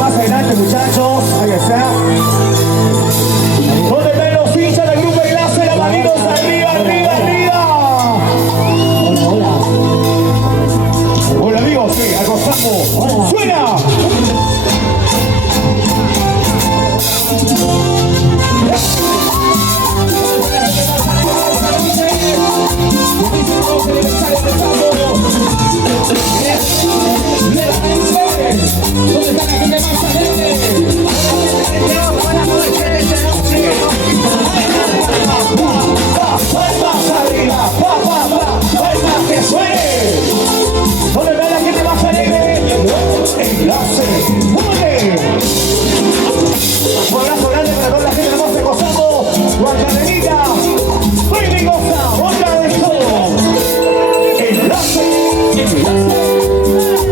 más adelante, muchachos. Ahí está. ¿Dónde están los hinchas del grupo Enlace? Las manitos arriba, arriba, arriba. Hola. Hola amigos, sí, acostamos. ¡Suena! ¿Dónde está la gente más alegre? ¡Palmas arriba! ¡Palmas que suene! ¿Dónde está la gente más alegre? Enlace. ¡Mueve! Un abrazo grande para toda la gente hermosa gozando. Guantanamera. ¡Muy goza! ¡Otra de todo! Enlace.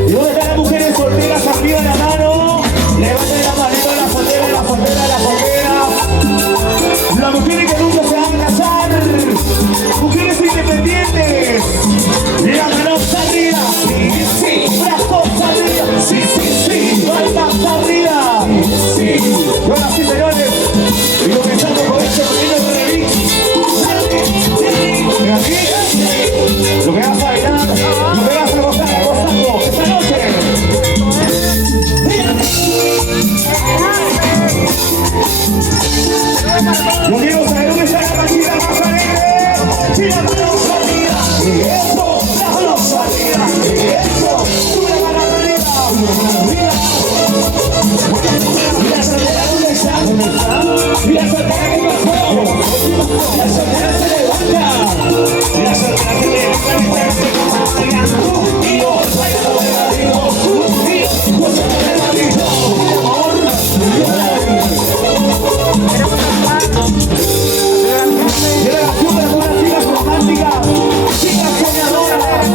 ¿Y dónde están las mujeres solteras? Arriba la mano. Levanten la manito, la soltera, la soltera, la soltera. Las mujeres que nunca se van a casar. Mujeres independientes. La mano arriba. Sí, sí. Brazos arriba. Sí, sí, sí. Palmas arriba. Sí. Y ahora sí, señores. Y comenzando con este pequeño remix. ¿Y aquí? Lo que vas a bailar, lo que vas a gozar, gozando esta noche. Yo quiero saber dónde está la partida más alegre. Y la mano arriba. Y eso, la mano arriba. Y eso, sube la mano arriba. Arriba. ¿Y la soltera dónde está? ¿Dónde está? ¿Y la soltera qué pasó? La soltera se levanta. La soltera se levanta. Y yo, Llega la fuga de buenas chicas románticas, chicas soñadoras.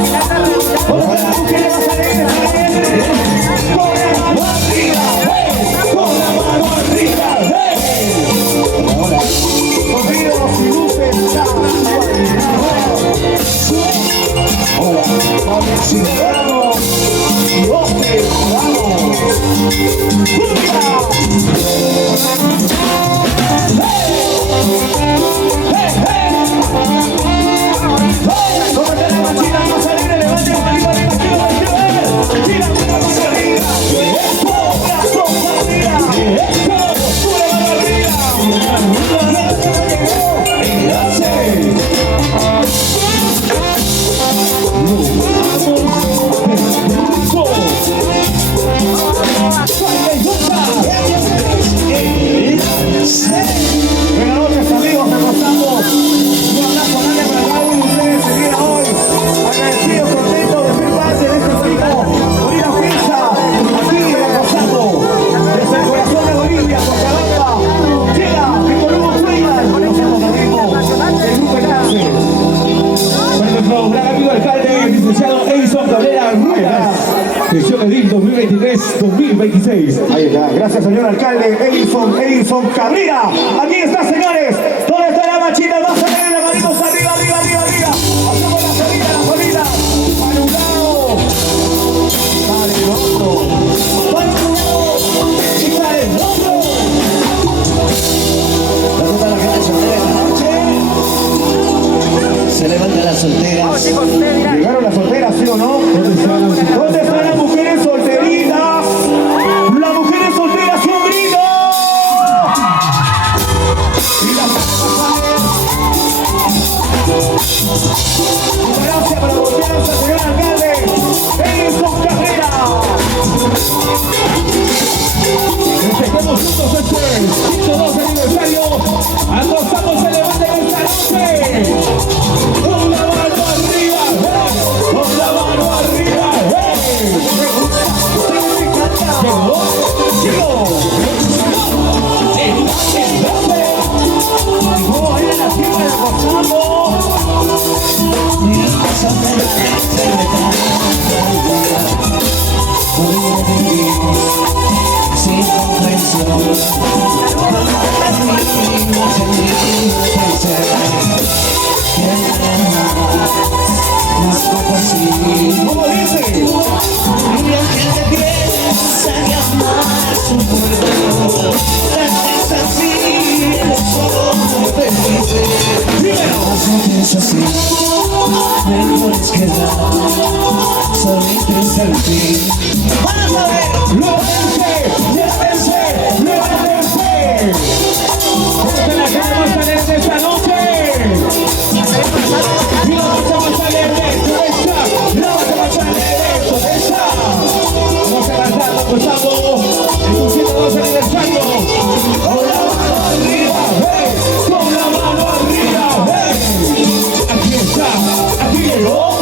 Todas las mujeres más alegres, con la mano arriba, con la mano arriba. Sonidos y luces, ya. Vamos, y voces, vamos. Buenas noches amigos, acostamos. Un abrazo grande para cada uno de ustedes el día de hoy. Agradecidos, contentos de ser parte de este bonito, bonita fiesta. Aquí acostando. Desde el corazón de Bolivia, Cochabamba. Llega Nicolás Freeman. Conocemos al ritmo del grupo Enlace. Para nuestro gran amigo alcalde, el licenciado Edison Cabrera Ruedas. Gestión Edil 2023-2026. Ahí está. Gracias, señor alcalde Edison Cabrera. Aquí está, señores. ¿Dónde está la machita más alegre? Las manitos arriba, arriba, arriba, arriba. Hacemos la salida, la salida. Para un lado. Para el otro. Para un lado. Y para el otro. ¿Dónde está la gente soltera esta noche? Se levantan las solteras. ¿Llegaron las solteras, sí o no? ¿Dónde están las mujeres solteritas? Las mujeres solteras, un grito. Y las gracias por la confianza, señor alcalde. Edison Carrera. Festejemos juntos este 102 aniversario. Acostamos, se levanten esta noche. Con la mano arriba, con la mano arriba. Llegó. Vamos a ir a la fiesta de Acostamos. Sin comprensión. su cuerpo. Es así, somos felices. Así es así, me puedes quedar, solito es el fin. Vamos a ver, lo pensé. Porque la cara va a salir de esta noche. Y la noche va a salir de esta. La noche va a salir de esta. Vamos a cantar, empezamos en tu 102 aniversario. Con la mano arriba, hey. Con la mano arriba, hey. Aquí está, aquí llegó.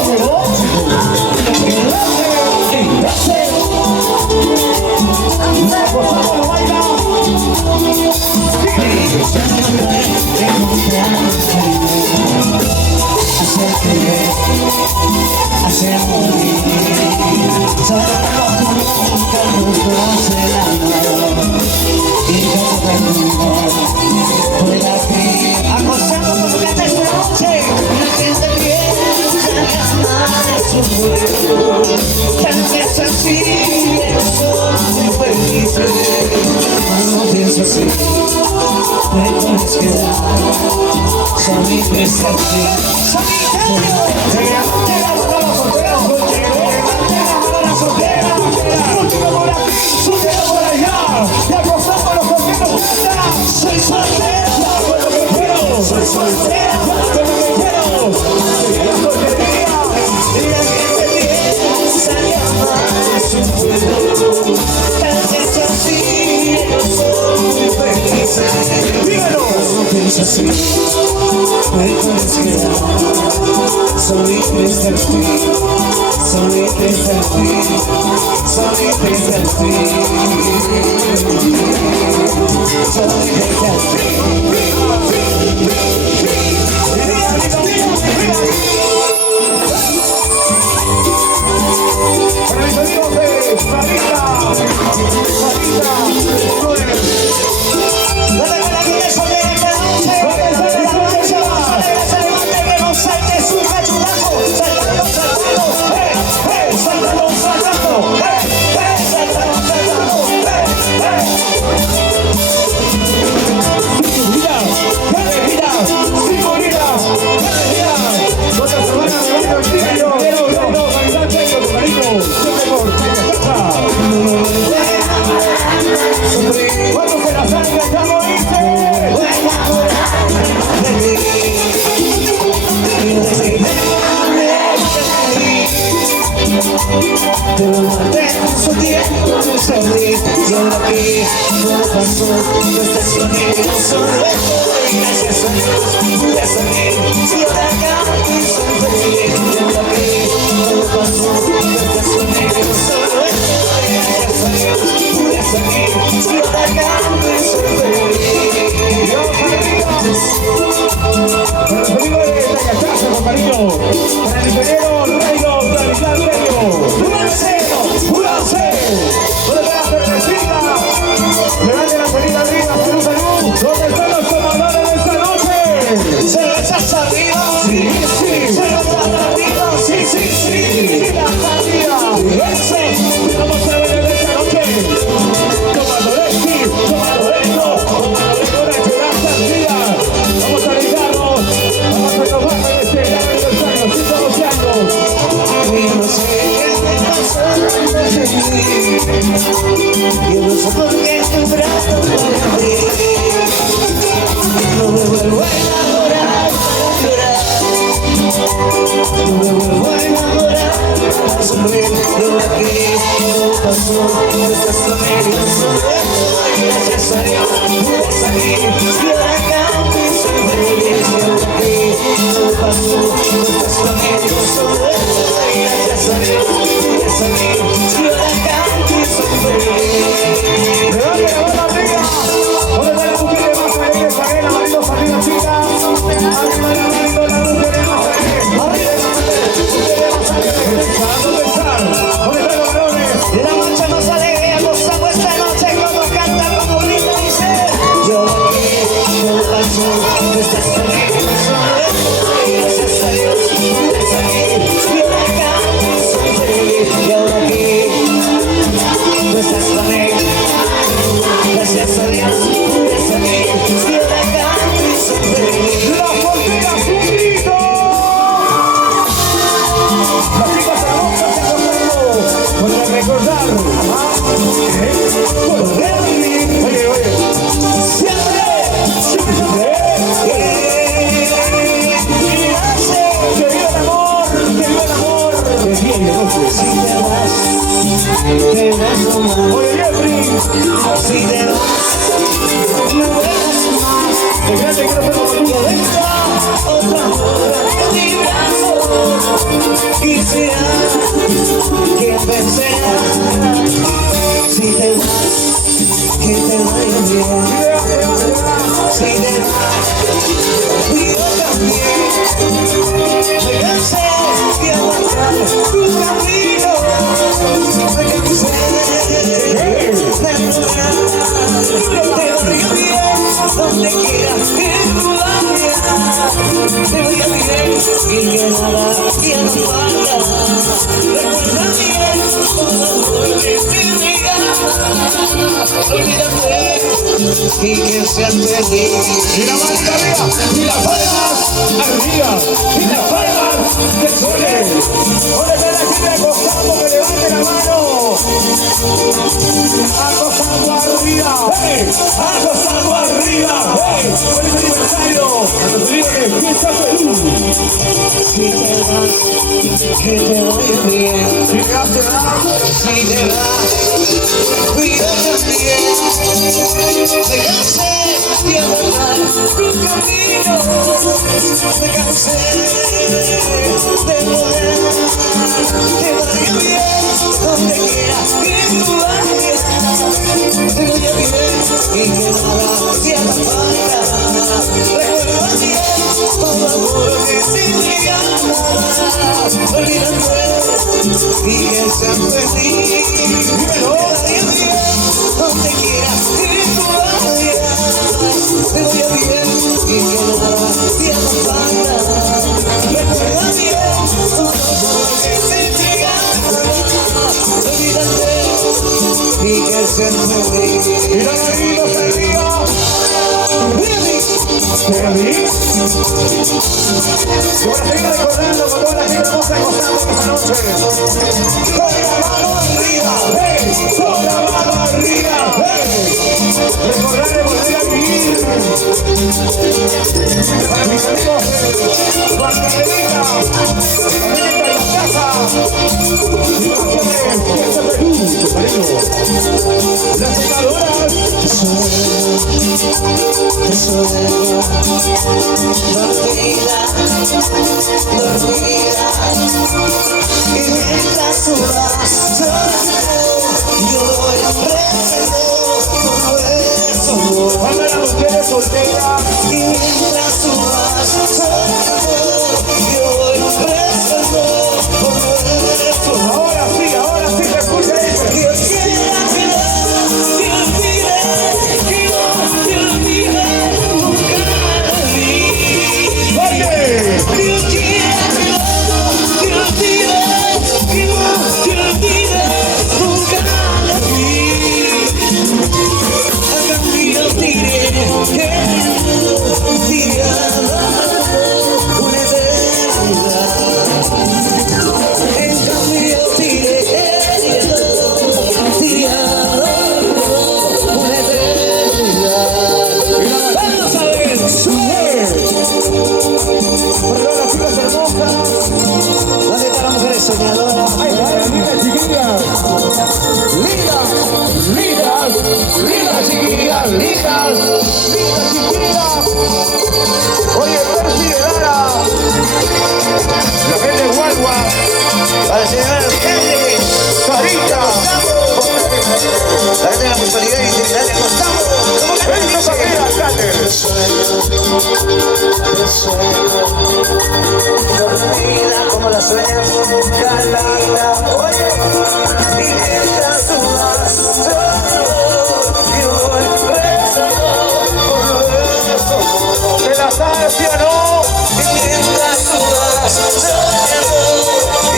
Así, me puedes quedar, solito es el fin, solito es el fin, solito es el fin, solito es el fin. Para mis amigos de Sarita, Vamos a dedicarnos Si te vas, no vuelvas más. Fíjate que no fue como tú. Venga otra hora en mi brazo y sea quien sea. Si te vas, que te vaya bien. Si te vas, y yo también. Me cansé de aguantar tu camino. Me cansé de lograr. Te voy bien donde quieras que tú vayas. Te voy bien y que nada te haga falta. Recuerda bien todo amor que te regala. Olvídate y que seas feliz. Y la mano arriba, y las palmas arriba, y las palmas de Sole. Ahora que la gente acostando, que levante la mano. Acostando arriba. ¡Hey! ¡Acostado arriba! ¡Hey! ¡Feliz aniversario! ¡A los felices de Fiesta Perú! Si te vas, que te vaya bien. Si te hace Si te vas, cuida también. Me cansé de aguantar tu camino. Me cansé de poder. Te vaya bien donde quieras que tú vayas. Te vaya bien y que nada te haga falta. Recuerda bien todo amor que te regala. Olvídate y que seas feliz. Te vaya bien donde quieras que tú vayas. Te vaya bien y que nada te haga falta. Recuerda bien todo amor que te regala. Olvídate y que seas feliz. Y la manito arriba. Baby. Y bueno, seguimos recordando con toda la gente hermosa gozando esta noche. Con la mano arriba. ¡Hey! ¡Con la mano arriba! ¡Hey! Recordar de volver a vivir. Para mis amigos de Barcarelita, también en la casa. Y gracias de Fiesta Perú, cariño. Las secadoras. Dormida, y mientras tú vas yo voy rezando por eso. Cuando las mujeres solteras. Y mientras tú vas yo voy rezando por eso. Ahora sí se escucha eso. Dios quiera que no te olvides, que no te olvides nunca de mí. ¡Oye! Dios quiera que no te olvides, que no te olvides nunca de mí. A cambio diré que diré una eternidad. En cambio diré una eternidad. Vamos a ver, Por todas las chicas hermosas. ¿dónde están las mujeres soñadoras? ¡Ay, lindas chiquillas! ¡Lindas chiquillas! ¡Lindas chiquillas! Oye, Percy de Lara. La gente de Guagua. Para celebrar gente, Sarita. la gente de la municipalidad y integridad de Costamo. ¿Cómo que Eso dice? también, alcalde. Dormida como la sueña, calada. Oye, y mientras tú vas, yo voy rezando por eso. ¿Se la sabe, sí o no? Y mientras tú vas,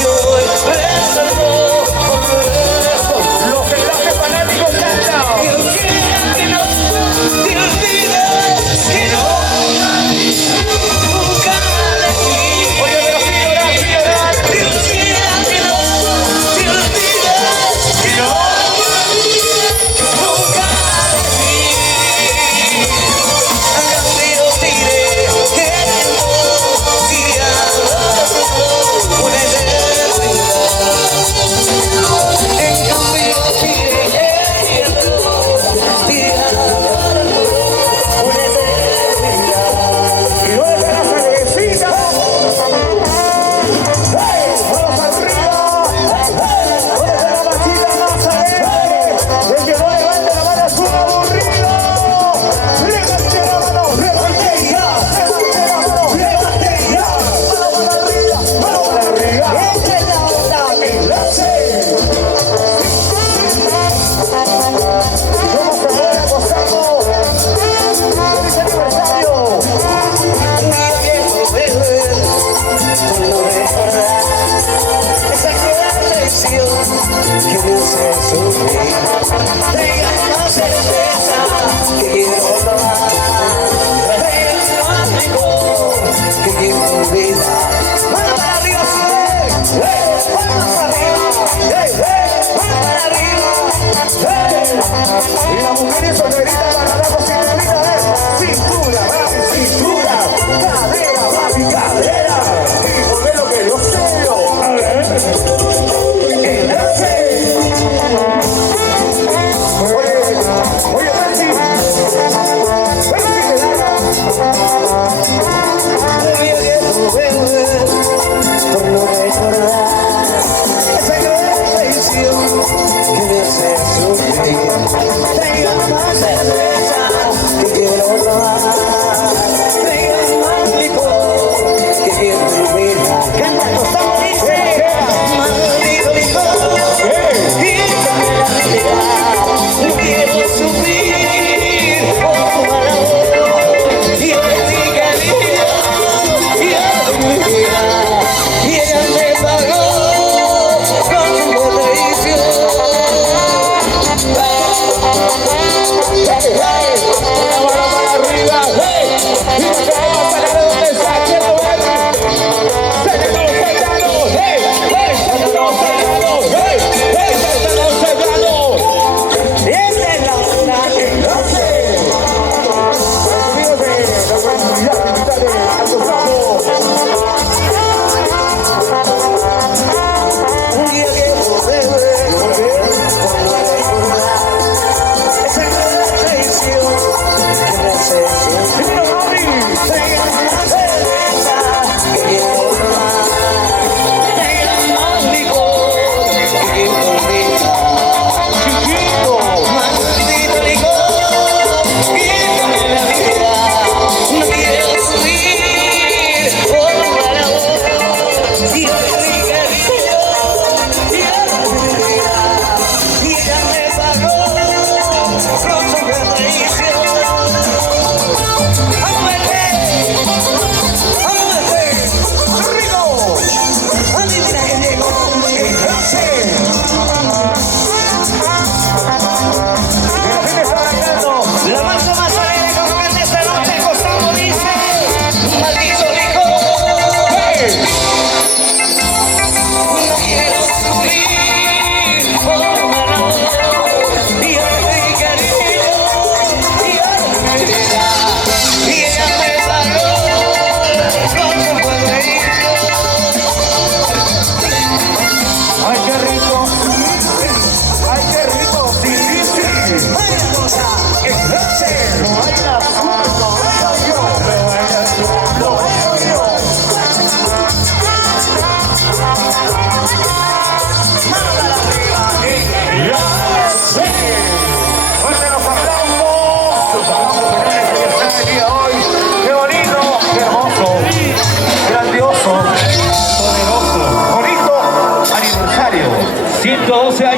yo voy rezando por eso. Los pelajes fanáticos cantan. Dios quiera que no te olvides, que no nunca de mí. Oye, pero sin llorar, sin llorar. Dios quiera que no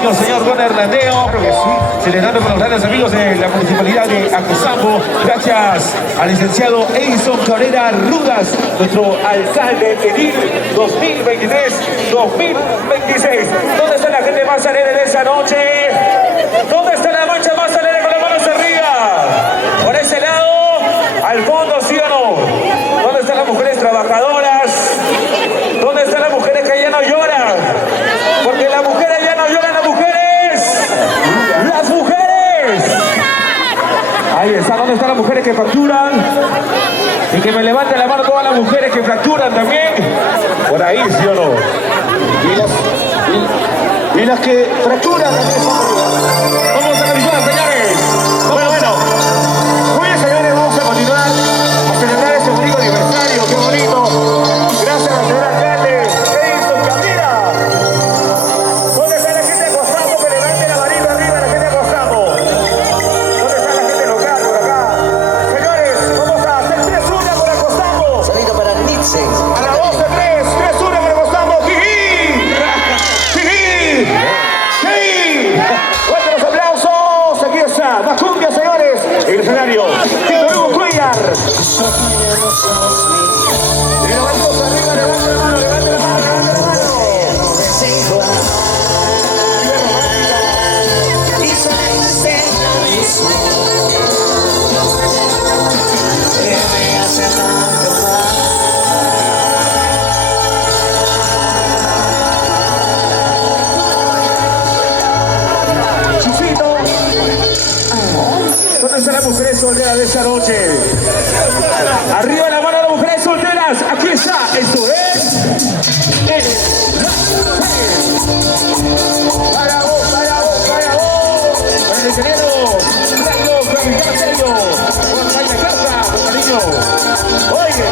cariño, señor Don Hernandeo, celebrando con los grandes amigos de la Municipalidad de Acosambo. Gracias al licenciado Edison Cabrera Rudas, nuestro alcalde edil 2023-2026. ¿Dónde está la gente más alegre de esa noche? ¿Dónde está la mancha más alegre con las manos arriba? Por ese lado, al fondo, ¿sí o no? ¿Dónde están las mujeres trabajadoras? ¿Dónde están las mujeres que ya no lloran? Porque las mujeres ya no lloran, las mujeres. ¡Las mujeres! Ahí está, ¿dónde están las mujeres que facturan? Y que me levanten la mano todas las mujeres que facturan también. Por ahí, ¿sí o no? Y las que fracturan. Vamos a revisar, señores. Bueno. Muy bien, señores, vamos a continuar a celebrar este bonito aniversario. ¡Qué bonito! Gracias al señor alcalde Edison Cabrera. ¿Dónde está la gente de Acosambo? Que levante la manita arriba, la gente de Acosambo. ¿Dónde está la gente local por acá? Señores, vamos a hacer 3-1 por Acosambo. Sonido para Nietzsche. A la voz de 3-1 por Acosambo. ¡Jiji! ¡Jiji! ¡Sí! ¡Fuerte los aplausos! Aquí está, más cumbia, señores. El escenario, Tito Hugo Cuellar. Levantos arriba, levanta la mano, levanta la mano, levanta la mano. Chisito, ¿dónde están las mujeres solteras de esta noche? Arriba la mano a las mujeres solteras. Aquí está, esto es. Para vos. Para el ingeniero Rango Capitanio. Por la casa, por cariño. Oye,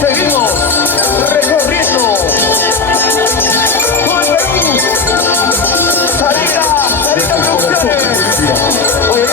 seguimos recorriendo todo el Perú. Sarita Producciones. Oye,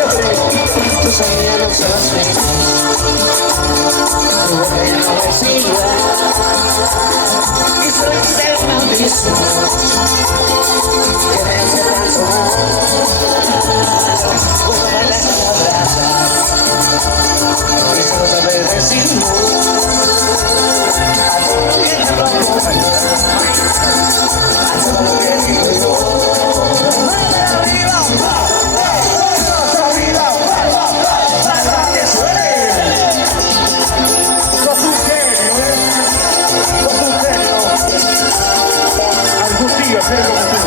algún día seré como tú.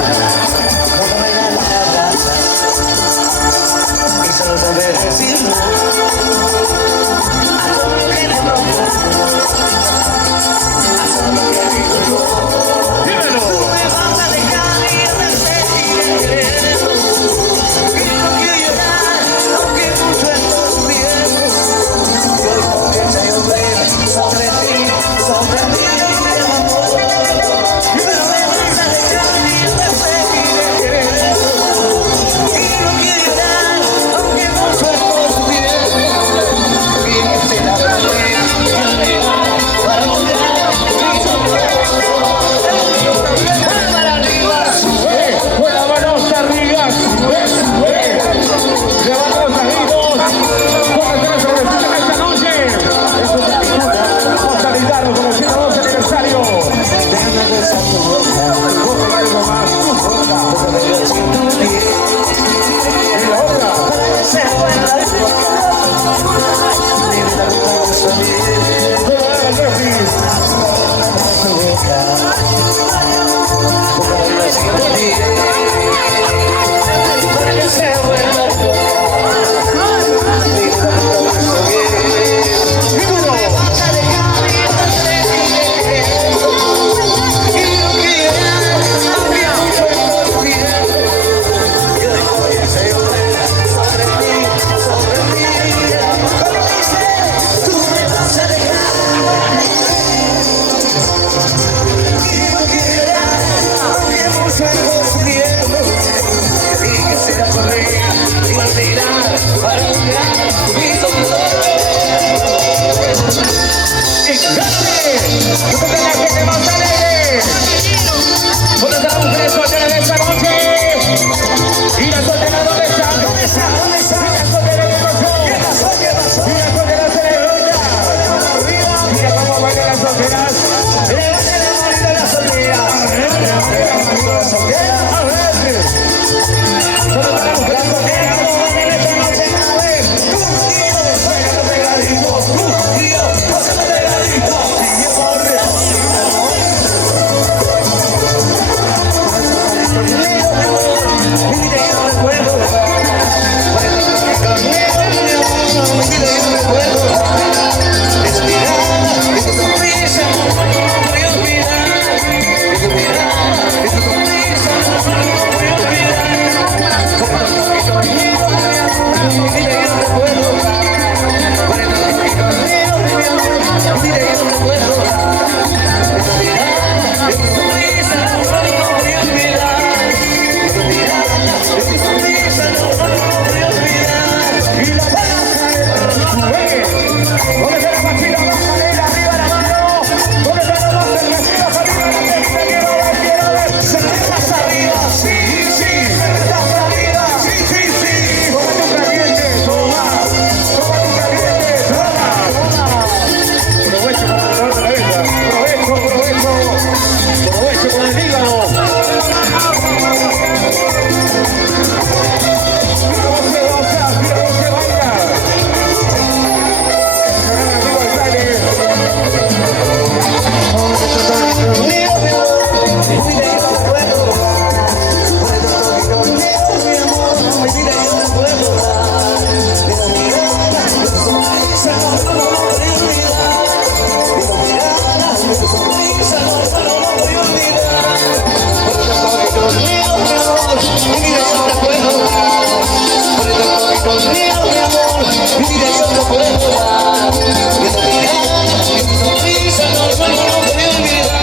mira mi amor, mira yo no puedo dar. Que tu mirada, que tu sonrisa no puedo olvidar.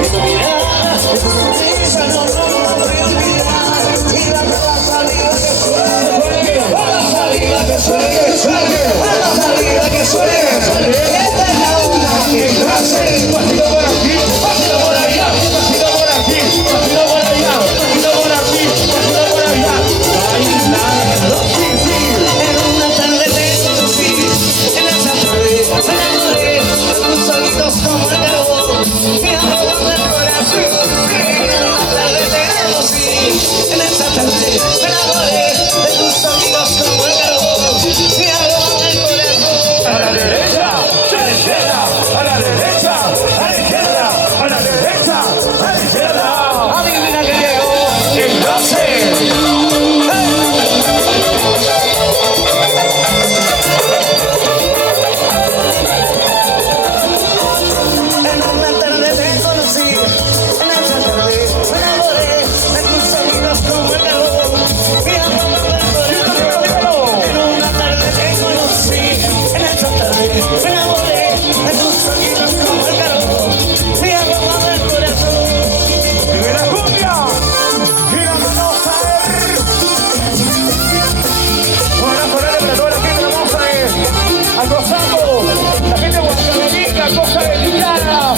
Que tu mirada, que tu sonrisa no puedo olvidar. Mira la salida que suene, la salida que suene, la salida que suene. Esta es la una que hace. Pasito por aquí, pasito por allá, pasito por aquí, pasito por allá, pasito por aquí, pasito por allá. Bailando, sí, sí. En una tarde te conocí, en esa tarde me enamoré, tus ojitos como el carbón, me ahogan el corazón. En una tarde te conocí, en esa tarde me enamoré, de tus ojitos como el carbón, me ahogan el corazón. A la derecha, a la izquierda, a la derecha, a la izquierda, a la derecha, a la izquierda. Adivina que llegó, Entonces. en una tarde te conocí, en esa tarde me enamoré, de tus ojitos como el carbón, me ahogan el corazón. En una tarde te conocí, en esa tarde me enamoré, de tus ojitos como el carbón, me ahogan el corazón. ¡Vive la cumbia! ¡Gira Mendoza! Buenas tardes para toda la gente de Mendoza, acosando la gente de Huancavelica, Costa de Liliana.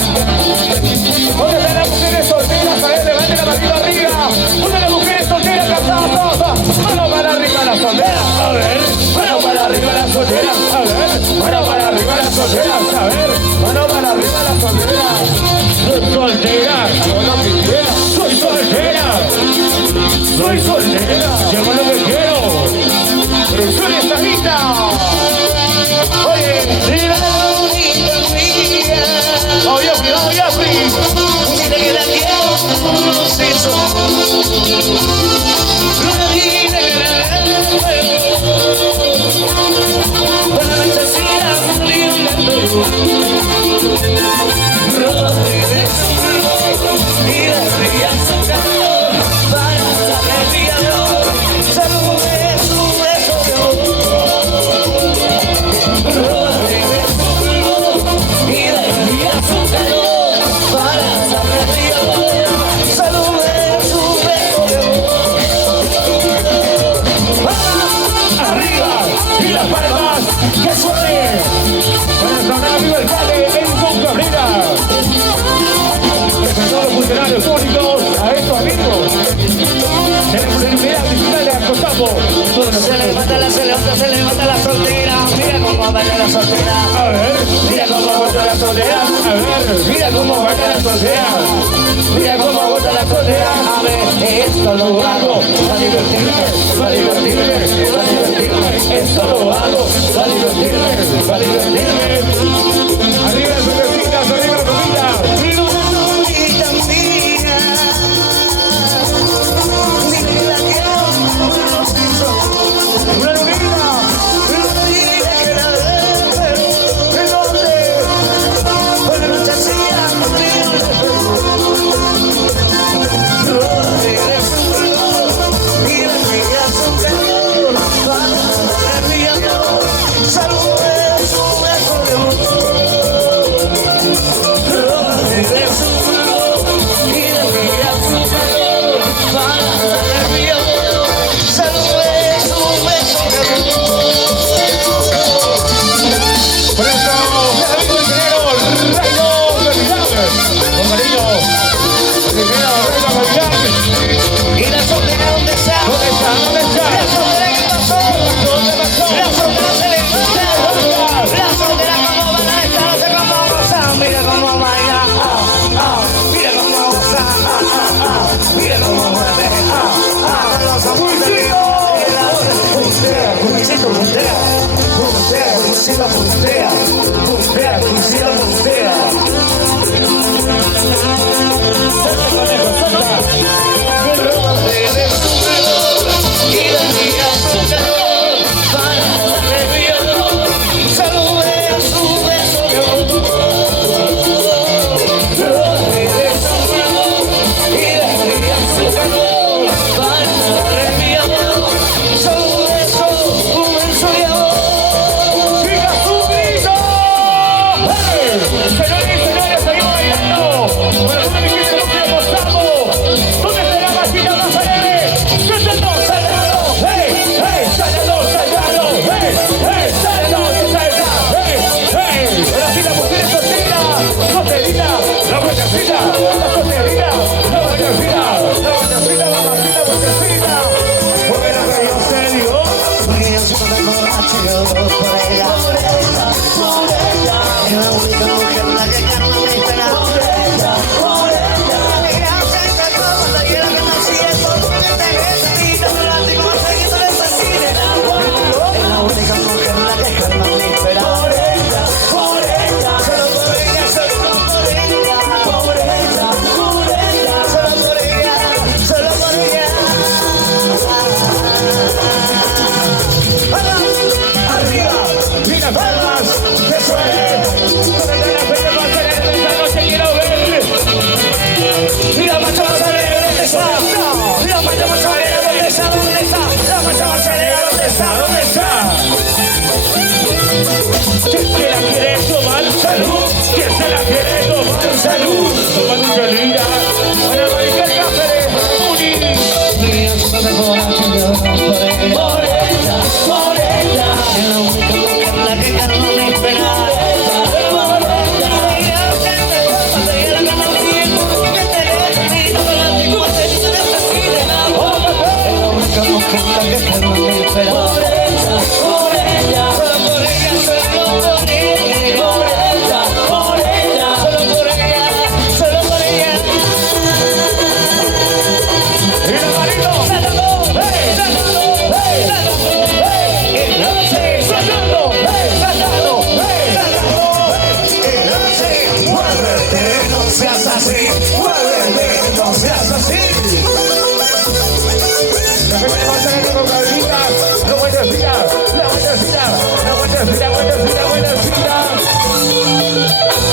¿Dónde están las mujeres solteras? A ver, levanten la manita arriba. ¿Dónde están las mujeres solteras casadas todas? Mano para arriba las solteras, a ver. Mano para arriba las solteras, a ver. Mano para arriba las solteras, a ver. Mano para arriba las solteras. Soy soltera, hago lo que quiera. Soy soltera. Soy soltera, llevo lo que quiero. Soy estamita. Oye, Viva la bonita mía, oye, Afri. dile que la quiero como los hizo. Dile que la quiero, con la necesidad de librarme. Rodríguez y la ría su calor, para la alegría de hoy, salud de su beso de amor. Rodríguez y la ría su calor, para la alegría de hoy, salud de su beso de amor. Arriba y las palmas que suene. Para nuestro gran amigo el Cale en Con Cabrera. Presentó a los funcionarios públicos a estos amigos. Tenemos la unidad digital de Acostambo. Se levanta la soltera, mira cómo baila la soltera. A ver, Mira cómo bota la soltera, a ver, mira cómo baila la soltera, mira cómo bota la soltera. A ver, esto lo hago para divertirme, para divertirme, para divertirme. Esto lo hago para divertirme, para divertirme. arriba las cervecitas, arriba las comidas. Mira una noviita mía, dile que la quiero como los hizo. Una lunita. Dile que la deseo, ¿De dónde? con la nochecilla conmigo le Rodríguez y la ría su calor. ¿Quién se la quiere tomar? Salud. ¿Quién se la quiere tomar? Salud. Toma tu chelita. Para Michael Cáceres, para Muni. Por ella, es la única mujer la que Carlos me espera.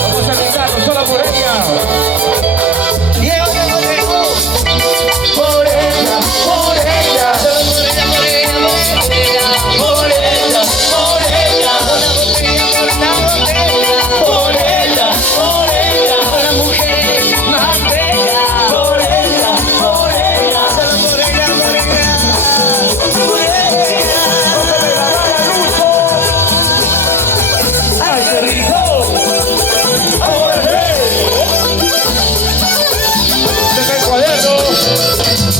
Vamos a gritarlo solo por ella. Por ella, por ella. Por ella, por ella. Por ella, por ella. La mujer más bella. Por ella, por ella. Por ella, por ella. Por ella. ¡Ay, qué rico! ¡Deja el cuaderno!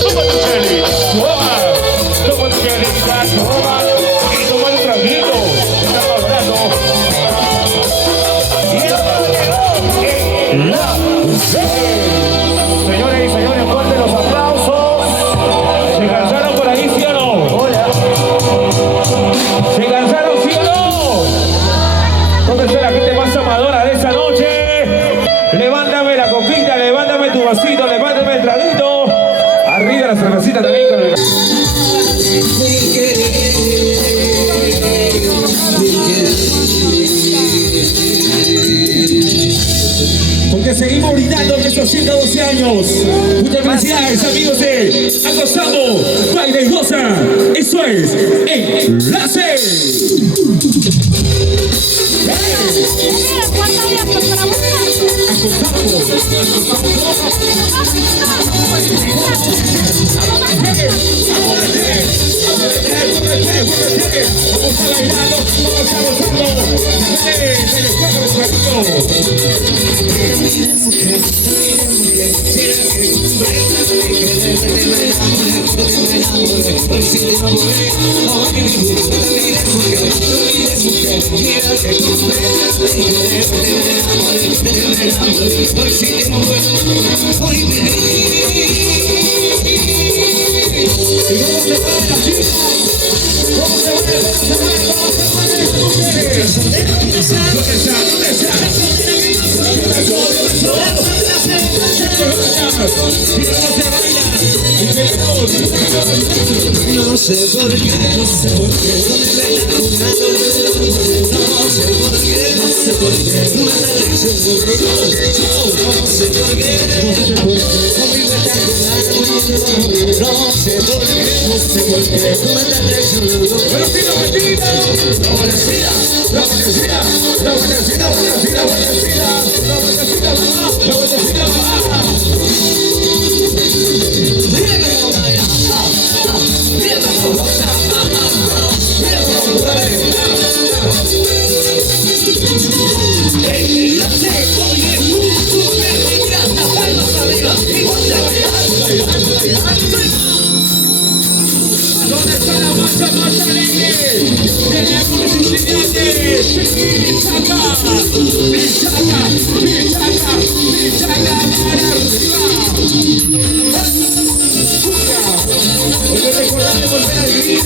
¡Toma tu cheli! ¡Toma! ¡Toma tu chelita! ¡Toma! ¡Y toma el traguito! ¡Está hablando! Señores y señores, fuertes los aplausos. ¿Se cansaron por ahí, sí o no? Hola. ¿Se cansaron, sí o no? ¿Dónde está la gente más amadora de esa noche? Levántame la copita, levántame tu vasito, levántame el traguito. Arriba la cervecita también con el... Porque seguimos brindando en estos 112 años. Muchas felicidades, amigos de Acostamos, Baila y Goza. Eso es Enlace. No sé por qué, no sé por qué, no me ven a tu lado. No sé por qué, no sé por qué, tú me estás traicionando. No sé por qué, no sé por qué, no me ven a tu lado. No sé por qué, no sé por qué, tú me estás traicionando. ¿Dónde está la marcha más alegre? Tenemos estudiantes. Pichaca, pichaca, pichaca, pichaca para arriba. Hoy recordamos volver a vivir.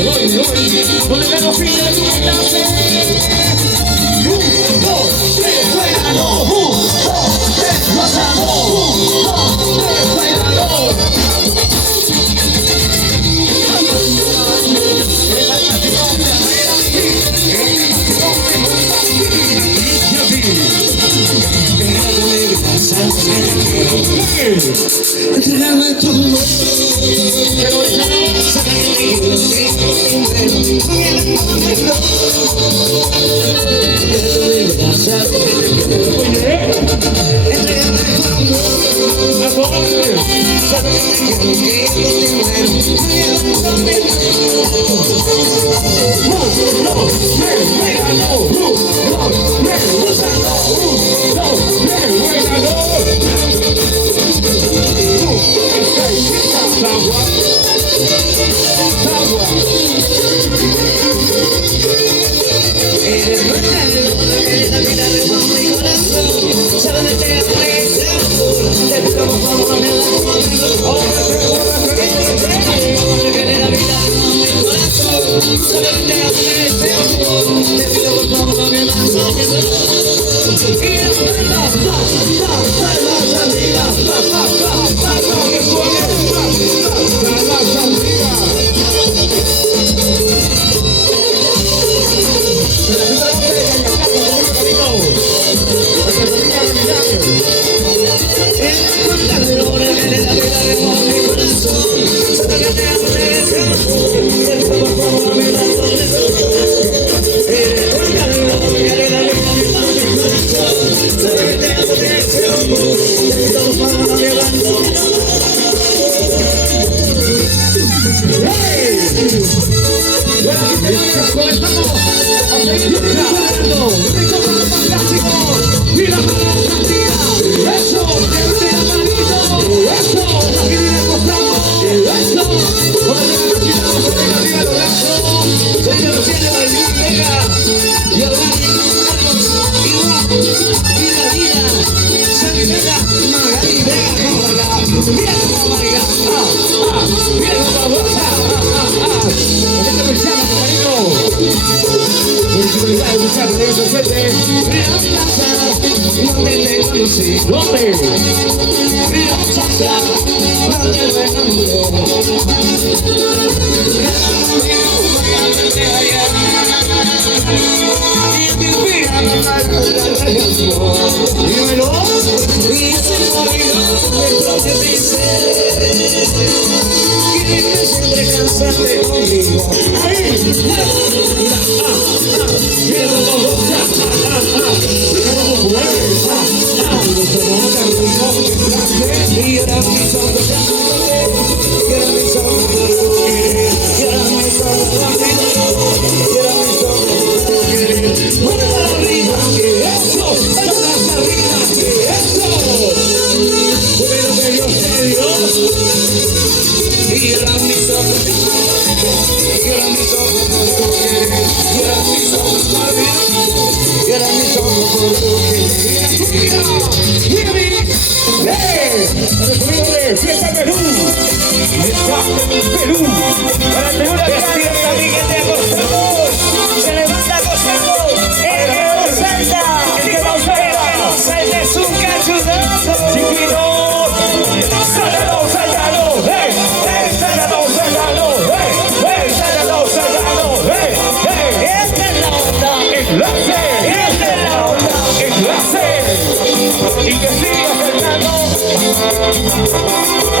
Hoy, donde tengo fin de tu clase. 1, 2, 3, fuera, no. 1, 2, 3, pasamos. 1, 2, 3, fuera, no. Entrégame tu amor, pero sácame de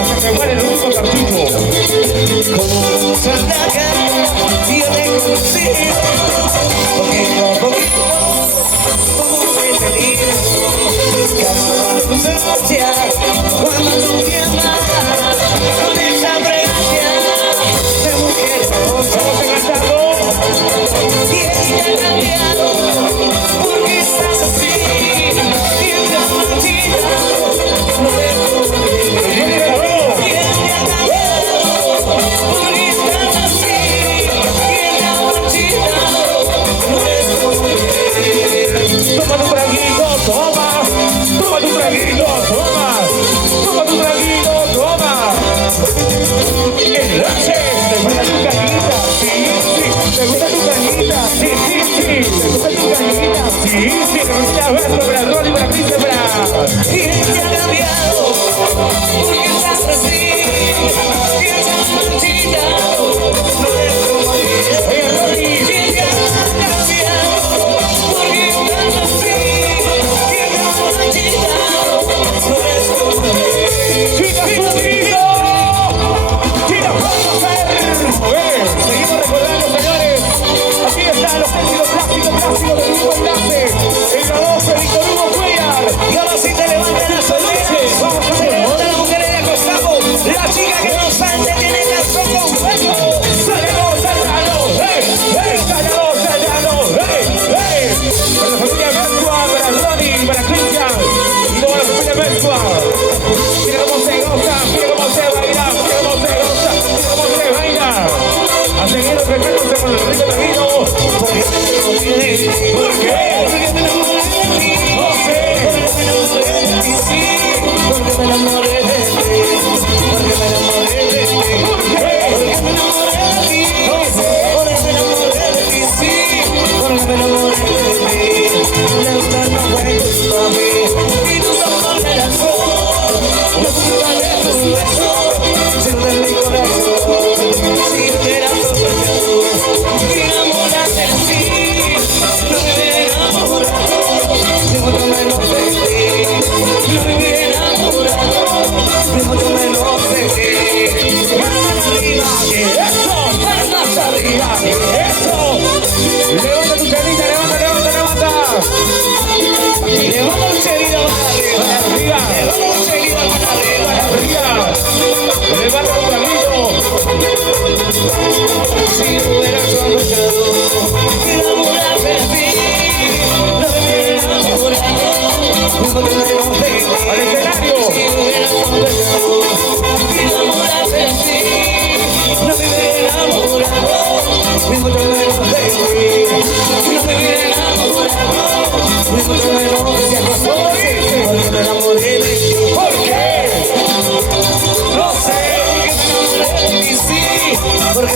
Hasta que muere el último cartucho. Como salta acá, y yo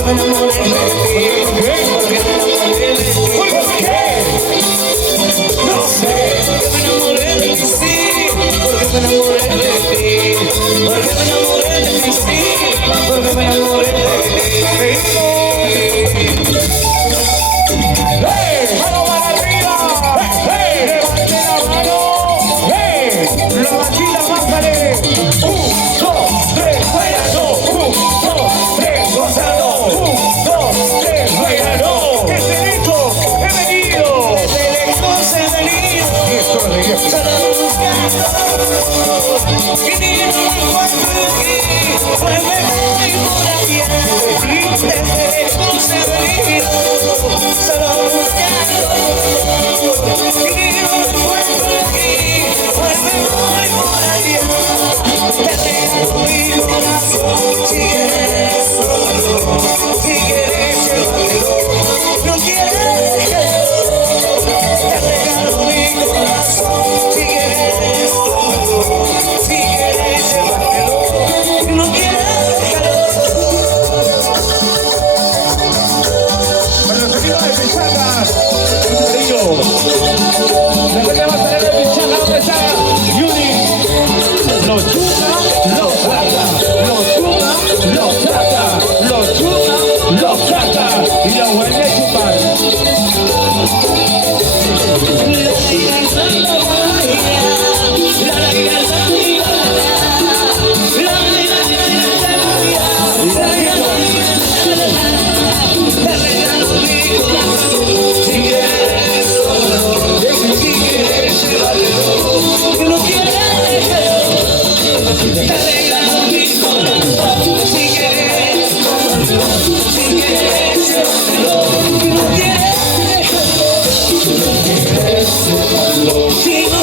me enamoré de ti? ¿Por qué me enamoré de ti? ¿Por qué? No sé. Me enamoré de ti, sí, porque me enamoré de ti, porque me enamoré de ti, sí, porque me enamoré de ti. ¡Hey! ¡Mano para arriba! ¡Hey! ¡Levante la mano! ¡Hey! ¡La vaquita bájale! 1, 2, 3, bailando. 1, 2, 3, gozando. 1, 2, 3, bailando. ¡Este disco he venido! Desde lejos he venido, Esto es de Dios. solo buscando, y ni no encuentro aquí, pues me voy por allá. Desde lejos he venido, solo buscando, y ni no encuentro aquí, pues me voy por allá. Te regalo mi corazón, si quieres solo, si quieres llévatelo, no quieres que te regalo mi corazón, si quieres solo, si quieres llévatelo, no quieres déjalo. Para los sonidos de Pichagas, cariño. Después te va a salir de Pichaga, ¿dónde está? Yuri. Los chuta, los trata. Los chuta, los trata. Los chuta, los trata. Y los vuelve a chupar. Si no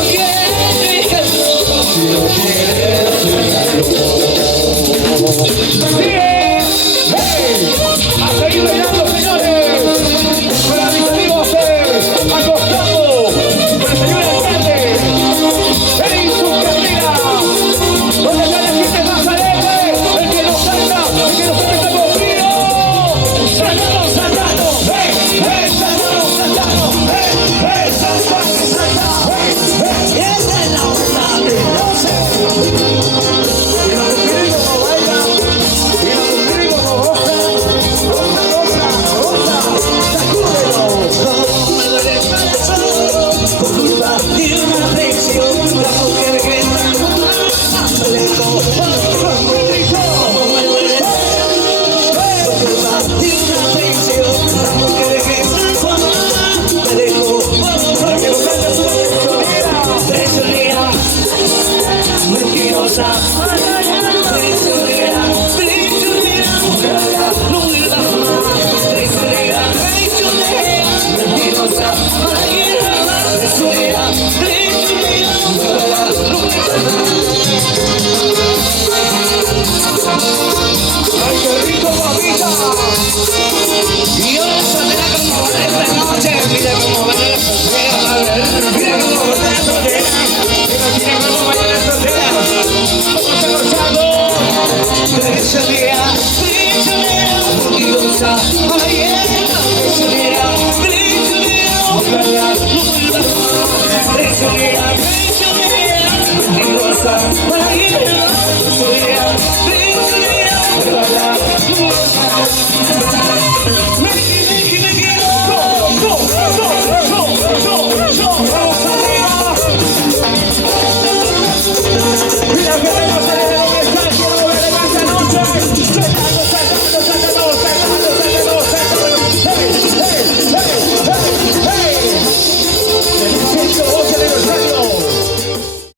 quieres déjalo, si no quieres déjalo. ¡Bien! ¡Hey! ¡A seguir bailando, señores! Para mis amigos acostado con el señor alcalde en su carrera. Donde está la gente más alegre, el que nos salta, el que nos está con frío. ¡Saltando, saltando! ¡Hey! ¡Hey! ¡Saltando, saltando! ¡Hey! ¡Hey! ¡Saltando, saltando! ¡Hey! ¡Hey! Esa es la onda de Y la mujer como baila, y la mujer como goza, goza, goza, goza, sacúdelo. cómo me duele el corazón por culpa de una traición, la mujer que tanto me dejó. Cómo me duele por culpa de una traición, la mujer que tanto me dejó. Para que lo cante su traicionera. Traicionera, mentirosa, traicionera, traicionera, no vuelvas más. Traicionera, traicionera, mentirosa, traicionera, traicionera, no vuelvas ¡Ay, qué rico, mamita! Y ahora soltera como esta noche, mira cómo baila la soltera, mira cómo baila la soltera, mira cómo baila la soltera, cómo está gozando. Traicionera, traicionera, mentirosa, traicionera, traicionera, ojalá no vuelvas más. Traicionera, traicionera, mentirosa,